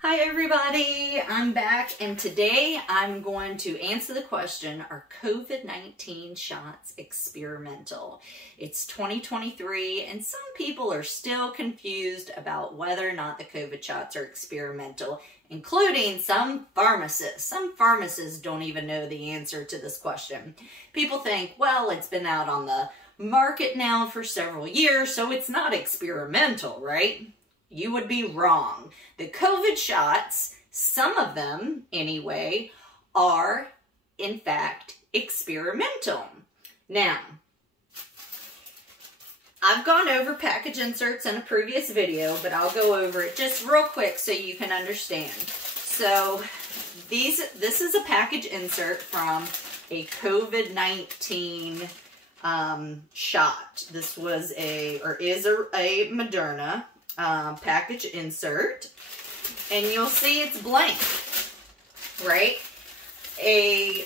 Hi everybody, I'm back and today I'm going to answer the question, are COVID-19 shots experimental? It's 2023 and some people are still confused about whether or not the COVID shots are experimental, including some pharmacists. Some pharmacists don't even know the answer to this question. People think, well, it's been out on the market now for several years, so it's not experimental, right? You would be wrong. The COVID shots, some of them anyway, are in fact experimental. Now, I've gone over package inserts in a previous video, but I'll go over it just real quick so you can understand. So this is a package insert from a COVID-19 shot. This was is a Moderna package insert, and you'll see it's blank, right? A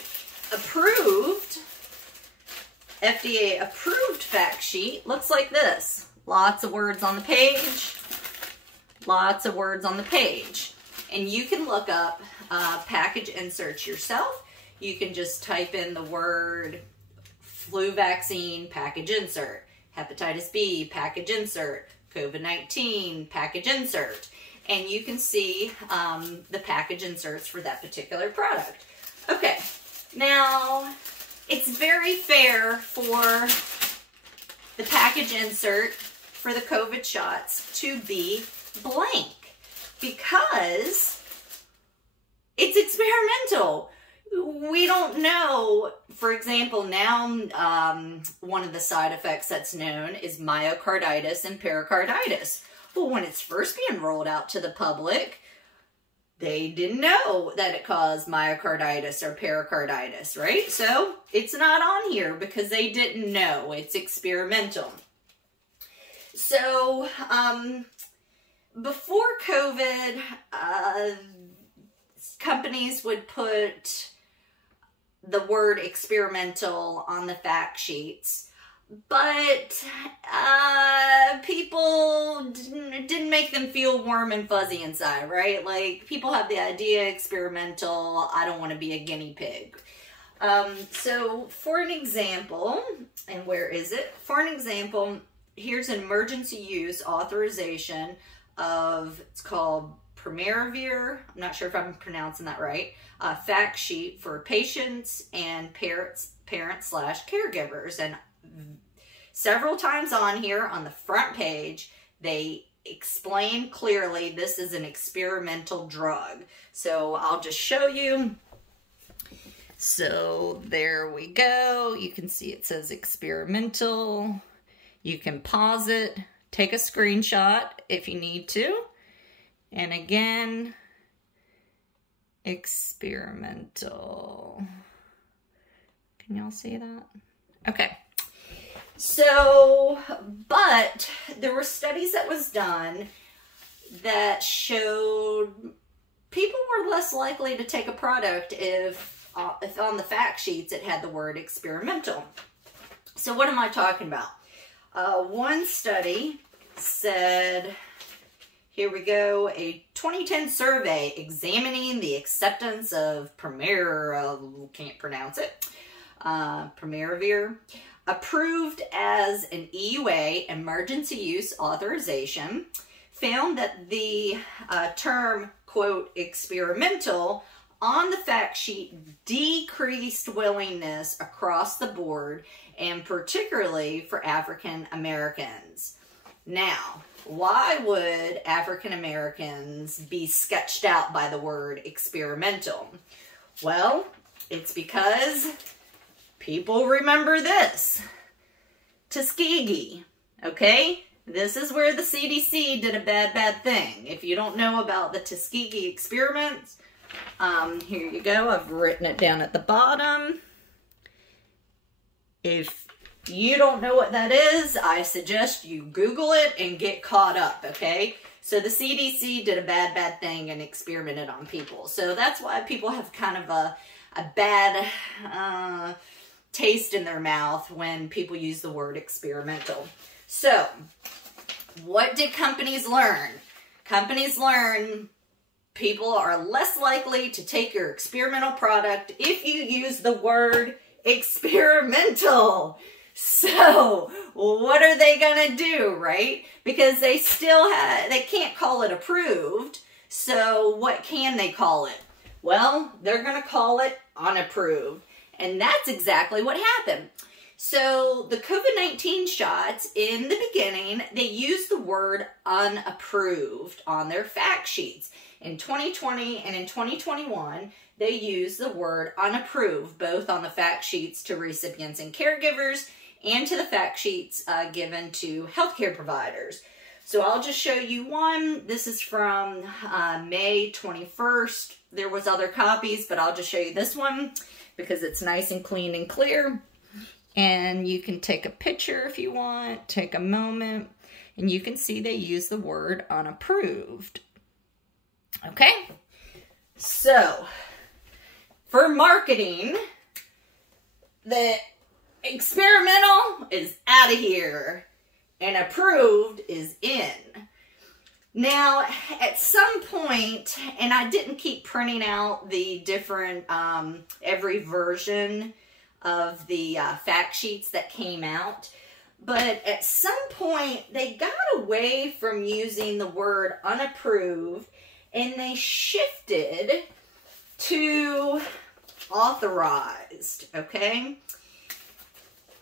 FDA approved fact sheet looks like this. Lots of words on the page, lots of words on the page. And you can look up package inserts yourself. You can just type in the word flu vaccine package insert, hepatitis B package insert, COVID-19 package insert, and you can see the package inserts for that particular product. Okay, now it's very fair for the package insert for the COVID shots to be blank because it's experimental. We don't know, for example, now one of the side effects that's known is myocarditis and pericarditis. Well, when it's first being rolled out to the public, they didn't know that it caused myocarditis or pericarditis, right? So it's not on here because they didn't know. It's experimental. So before COVID, companies would put the word experimental on the fact sheets, but people didn't make them feel warm and fuzzy inside, right? Like, people have the idea experimental, I don't want to be a guinea pig. So for an example, and where is it? For an example, here's an emergency use authorization of, it's called Pharma, I'm not sure if I'm pronouncing that right, fact sheet for patients and parents/caregivers. And several times on here on the front page, they explain clearly this is an experimental drug. So I'll just show you. So there we go. You can see it says experimental. You can pause it, take a screenshot if you need to. And again, experimental. Can y'all see that? Okay. So, but there were studies that was done that showed people were less likely to take a product if on the fact sheets it had the word experimental. So what am I talking about? One study said, here we go, a 2010 survey examining the acceptance of can't pronounce it, Pharma, approved as an EUA, emergency use authorization, found that the term, quote, experimental on the fact sheet decreased willingness across the board, and particularly for African Americans. Now, why would African Americans be sketched out by the word experimental? Well, it's because people remember this. Tuskegee, okay? This is where the CDC did a bad thing. If you don't know about the Tuskegee experiments, here you go. I've written it down at the bottom. If you don't know what that is, I suggest you Google it and get caught up, okay? So the CDC did a bad thing and experimented on people. So that's why people have kind of a bad taste in their mouth when people use the word experimental. So what did companies learn? Companies learn people are less likely to take your experimental product if you use the word experimental. So what are they gonna do, right? Because they still they can't call it approved. So what can they call it? Well, they're gonna call it unapproved. And that's exactly what happened. So the COVID-19 shots, in the beginning, they used the word unapproved on their fact sheets. In 2020 and in 2021, they used the word unapproved, both on the fact sheets to recipients and caregivers and to the fact sheets given to healthcare providers. So I'll just show you one. This is from May 21st. There was other copies, but I'll just show you this one because it's nice and clean and clear. And you can take a picture if you want, take a moment, and you can see they use the word unapproved. Okay? So, for marketing, the experimental is out of here and approved is in. Now, at some point, and I didn't keep printing out the different, every version of the fact sheets that came out, but at some point, they got away from using the word unapproved, and they shifted to authorized, okay?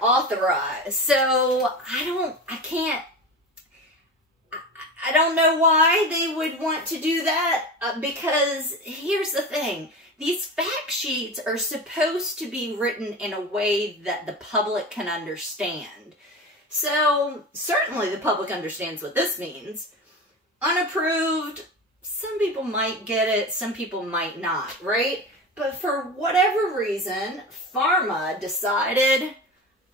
Authorized. So, I don't know why they would want to do that, because here's the thing. These fact sheets are supposed to be written in a way that the public can understand. So, certainly the public understands what this means. Unapproved, some people might get it, some people might not, right? But for whatever reason, Pharma decided,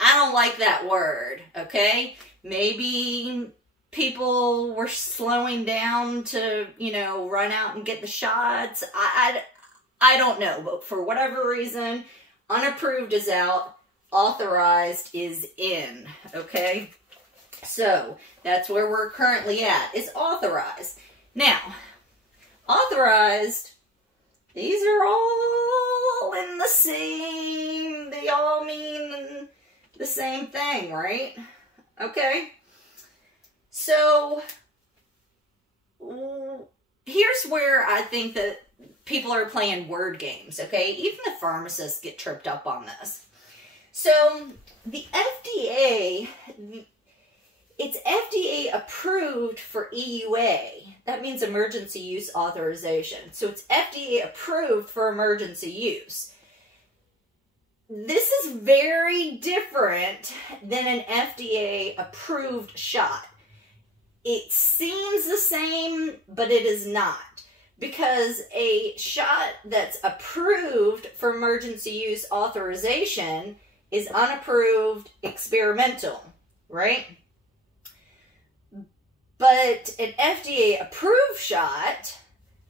I don't like that word, okay? Maybe people were slowing down to, you know, run out and get the shots. I don't know, but for whatever reason, unapproved is out, authorized is in, okay? So, that's where we're currently at, is authorized. Now, authorized, these are all in the same, they all mean the same thing, right? Okay? So, here's where I think that people are playing word games, okay? Even the pharmacists get tripped up on this. So, the FDA, it's FDA approved for EUA. That means emergency use authorization. So, it's FDA approved for emergency use. This is very different than an FDA approved shot. It seems the same, but it is not. Because a shot that's approved for emergency use authorization is unapproved experimental, right? But an FDA approved shot,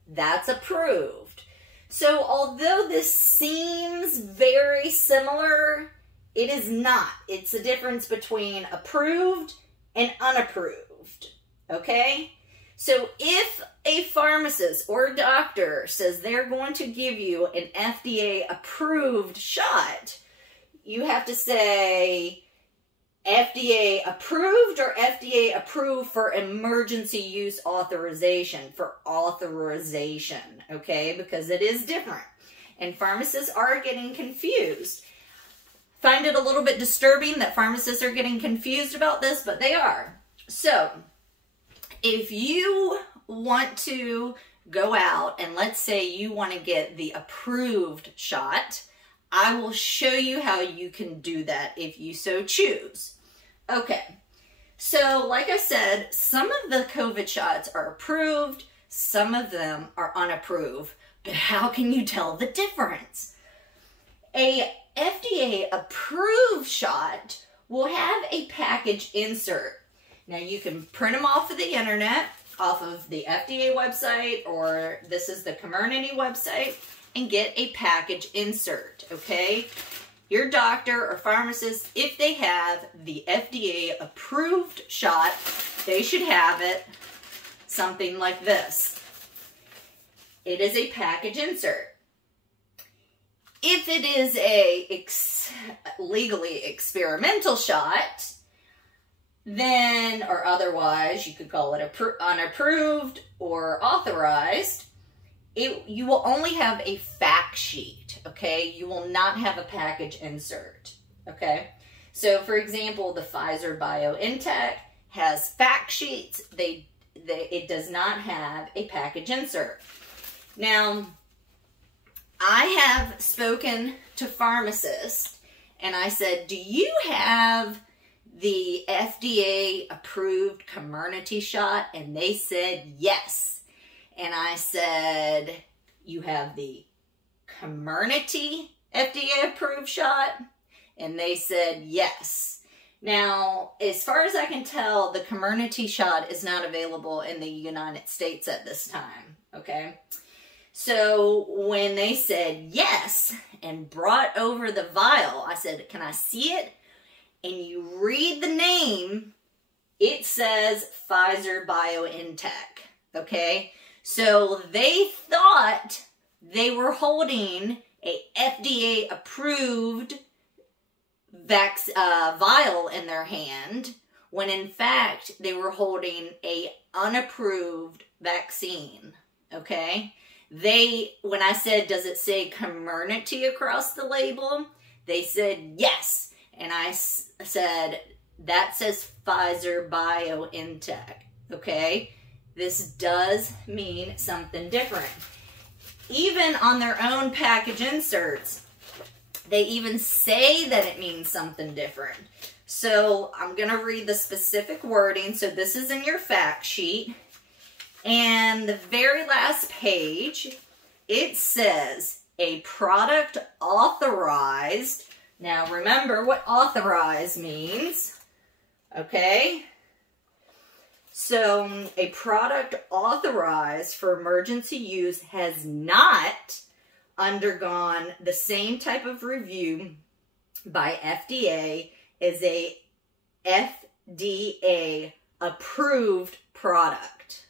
that's approved. So although this seems very similar, it is not. It's the difference between approved and unapproved, okay? So if a pharmacist or a doctor says they're going to give you an FDA approved shot, you have to say FDA approved or FDA approved for emergency use authorization, for authorization, okay? Because it is different. And pharmacists are getting confused. Find it a little bit disturbing that pharmacists are getting confused about this, but they are. So, if you want to go out and let's say you want to get the approved shot, I will show you how you can do that if you so choose. Okay, so like I said, some of the COVID shots are approved, some of them are unapproved, but how can you tell the difference? A FDA approved shot will have a package insert. Now, you can print them off of the internet, off of the FDA website, or this is the Comirnaty website, and get a package insert, okay? Your doctor or pharmacist, if they have the FDA approved shot, they should have it something like this. it is a package insert. If it is a legally experimental shot, then, or otherwise, you could call it unapproved or authorized, you will only have a fact sheet, okay? You will not have a package insert, okay? So, for example, the Pfizer-BioNTech has fact sheets. It does not have a package insert. Now, I have spoken to pharmacists, and I said, do you have the FDA-approved Comirnaty shot? And they said yes. And I said, you have the Comirnaty FDA-approved shot? And they said yes. Now, as far as I can tell, the Comirnaty shot is not available in the United States at this time, okay? So when they said yes and brought over the vial, I said, can I see it? And you read the name, it says Pfizer-BioNTech, okay? So they thought they were holding a FDA-approved vial in their hand, when in fact they were holding a unapproved vaccine, okay? When I said, does it say Comirnaty across the label? They said yes. And I said, that says Pfizer-BioNTech, okay? This does mean something different. Even on their own package inserts, they even say that it means something different. So I'm going to read the specific wording. So this is in your fact sheet. And the very last page, it says, a product authorized. Now remember what authorized means, okay? So a product authorized for emergency use has not undergone the same type of review by FDA as a FDA approved product,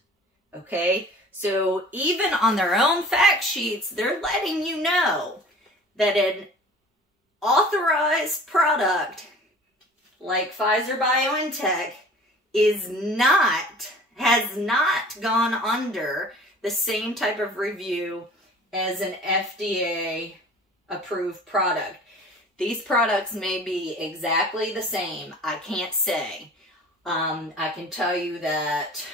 okay? So even on their own fact sheets, they're letting you know that an authorized product like Pfizer-BioNTech has not gone under the same type of review as an FDA approved product. These products may be exactly the same. I can't say. I can tell you that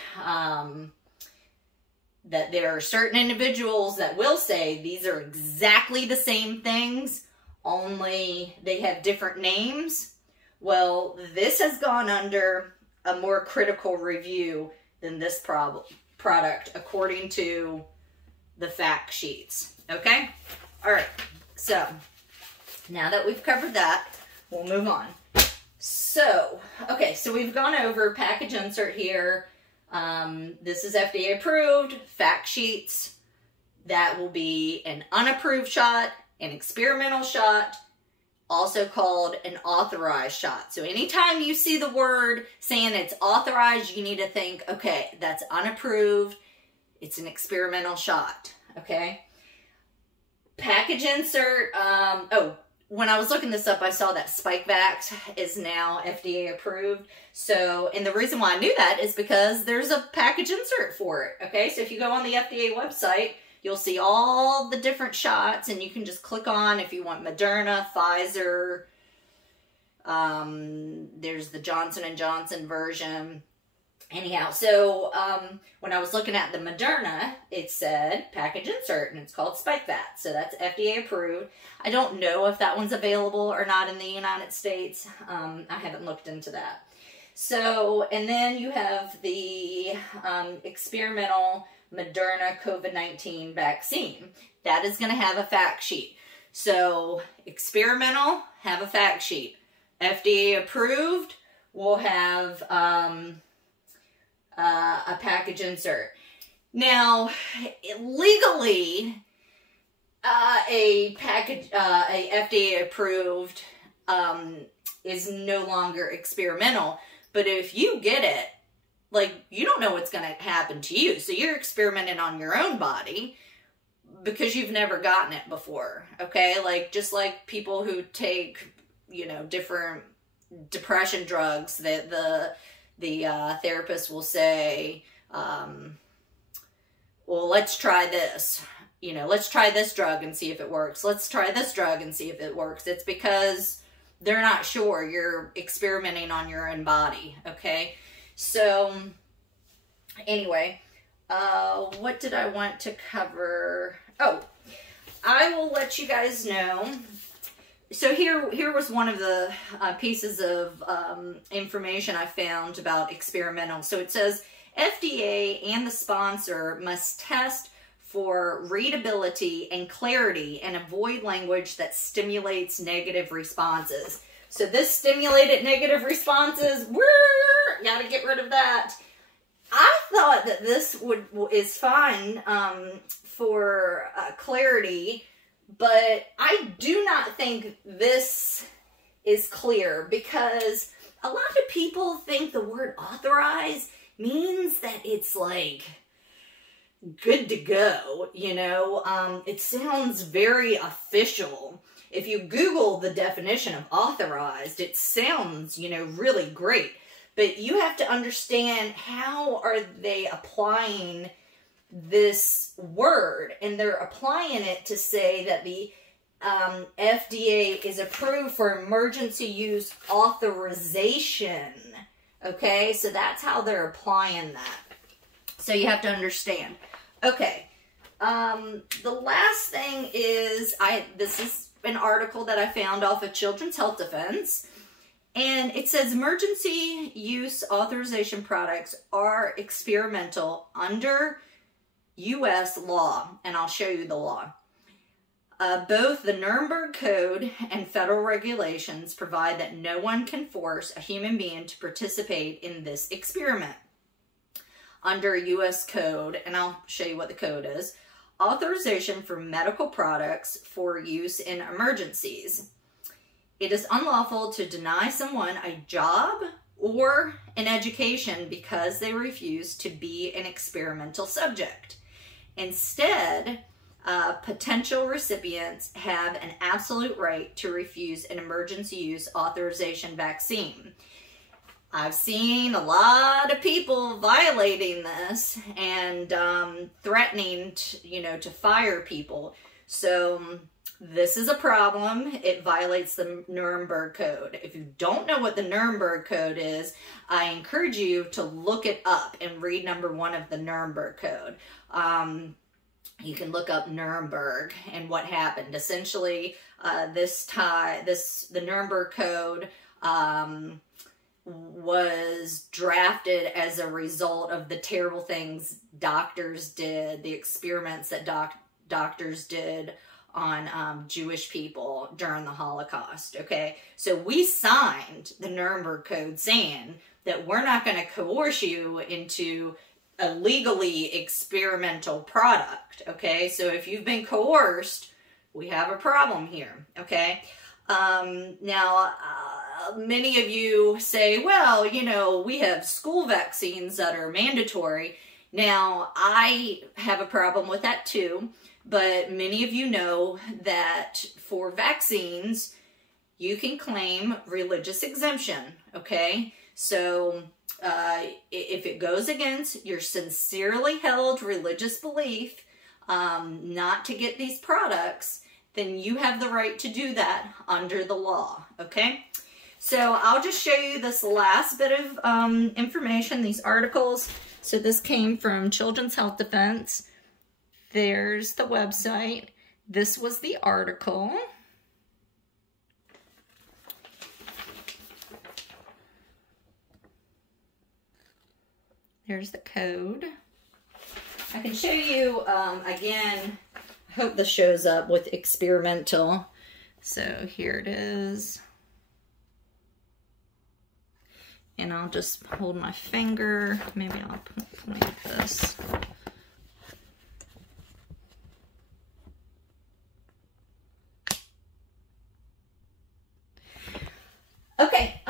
that there are certain individuals that will say these are exactly the same things, only they have different names. Well, this has gone under a more critical review than this product, according to the fact sheets. Okay? All right. So, now that we've covered that, we'll move on. So, okay, so we've gone over package insert here. This is FDA approved, fact sheets. That will be an unapproved shot, an experimental shot, also called an authorized shot. So anytime you see the word saying it's authorized, you need to think, okay, that's unapproved, it's an experimental shot, okay? Package insert, when I was looking this up, I saw that Spikevax is now FDA approved. So, and the reason why I knew that is because there's a package insert for it, okay? So if you go on the FDA website, you'll see all the different shots, and you can just click on if you want Moderna, Pfizer, there's the Johnson & Johnson version. Anyhow, so when I was looking at the Moderna, it said package insert, and it's called Spikevax. So that's FDA approved. I don't know if that one's available or not in the United States. I haven't looked into that. So, and then you have the experimental Moderna COVID-19 vaccine. That is going to have a fact sheet. So, experimental, have a fact sheet. FDA approved will have a package insert. Now, legally, a FDA approved is no longer experimental, but if you get it, like, you don't know what's going to happen to you, so you're experimenting on your own body. because you've never gotten it before, okay? Like, just like people who take, you know, different depression drugs, that the therapist will say, well, let's try this. You know, let's try this drug and see if it works. Let's try this drug and see if it works. It's because they're not sure. You're experimenting on your own body, okay? So, anyway, what did I want to cover? Oh, I will let you guys know. So here was one of the pieces of information I found about experimental. So it says, FDA and the sponsor must test for readability and clarity and avoid language that stimulates negative responses. So this stimulated negative responses, gotta get rid of that. I thought that this is fine for clarity, but I do not think this is clear, because a lot of people think the word authorize means that it's like good to go, you know. It sounds very official. If you Google the definition of authorized, it sounds, you know, really great. But you have to understand, how are they applying this word? And they're applying it to say that the FDA is approved for emergency use authorization. Okay, so that's how they're applying that. So you have to understand. Okay, the last thing is, this is an article that I found off of Children's Health Defense. And it says emergency use authorization products are experimental under U.S. law. And I'll show you the law. Both the Nuremberg Code and federal regulations provide that no one can force a human being to participate in this experiment. Under U.S. Code, and I'll show you what the code is, authorization for medical products for use in emergencies. It is unlawful to deny someone a job or an education because they refuse to be an experimental subject. Instead, potential recipients have an absolute right to refuse an emergency use authorization vaccine. I've seen a lot of people violating this and threatening to fire people. So this is a problem. It violates the Nuremberg Code. If you don't know what the Nuremberg Code is, I encourage you to look it up and read number 1 of the Nuremberg Code. You can look up Nuremberg and what happened. Essentially, the Nuremberg Code was drafted as a result of the terrible things doctors did, the experiments that doctors did on Jewish people during the Holocaust, okay? So we signed the Nuremberg Code saying that we're not going to coerce you into a legally experimental product, okay? So if you've been coerced, we have a problem here, okay? Now, many of you say, well, you know, we have school vaccines that are mandatory. Now, I have a problem with that too, but many of you know that for vaccines, you can claim religious exemption, okay? So, if it goes against your sincerely held religious belief not to get these products, then you have the right to do that under the law, okay? So I'll just show you this last bit of information, these articles. So this came from Children's Health Defense. There's the website. This was the article. There's the code. I can show you, again, I hope this shows up with experimental. So here it is. And I'll just hold my finger. Maybe I'll point this. Okay,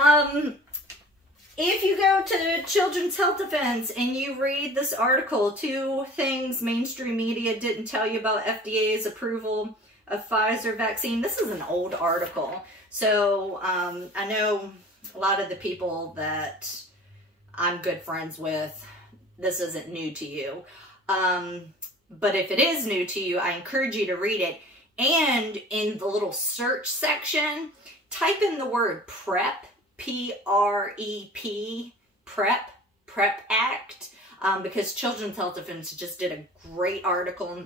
if you go go to Children's Health Defense and you read this article, 2 things mainstream media didn't tell you about FDA's approval of Pfizer vaccine. This is an old article. So I know a lot of the people that I'm good friends with, this isn't new to you. But if it is new to you, I encourage you to read it. And in the little search section, type in the word PrEP, P-R-E-P, PrEP Act, because Children's Health Defense just did a great article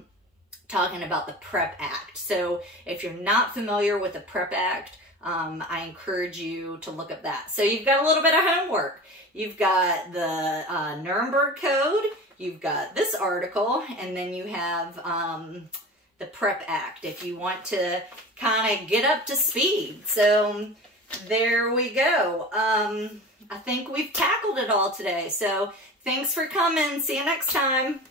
talking about the PrEP Act. So if you're not familiar with the PrEP Act, I encourage you to look up that. So you've got a little bit of homework. You've got the Nuremberg Code, you've got this article, and then you have the PrEP Act if you want to kind of get up to speed. So there we go. I think we've tackled it all today. So thanks for coming. See you next time.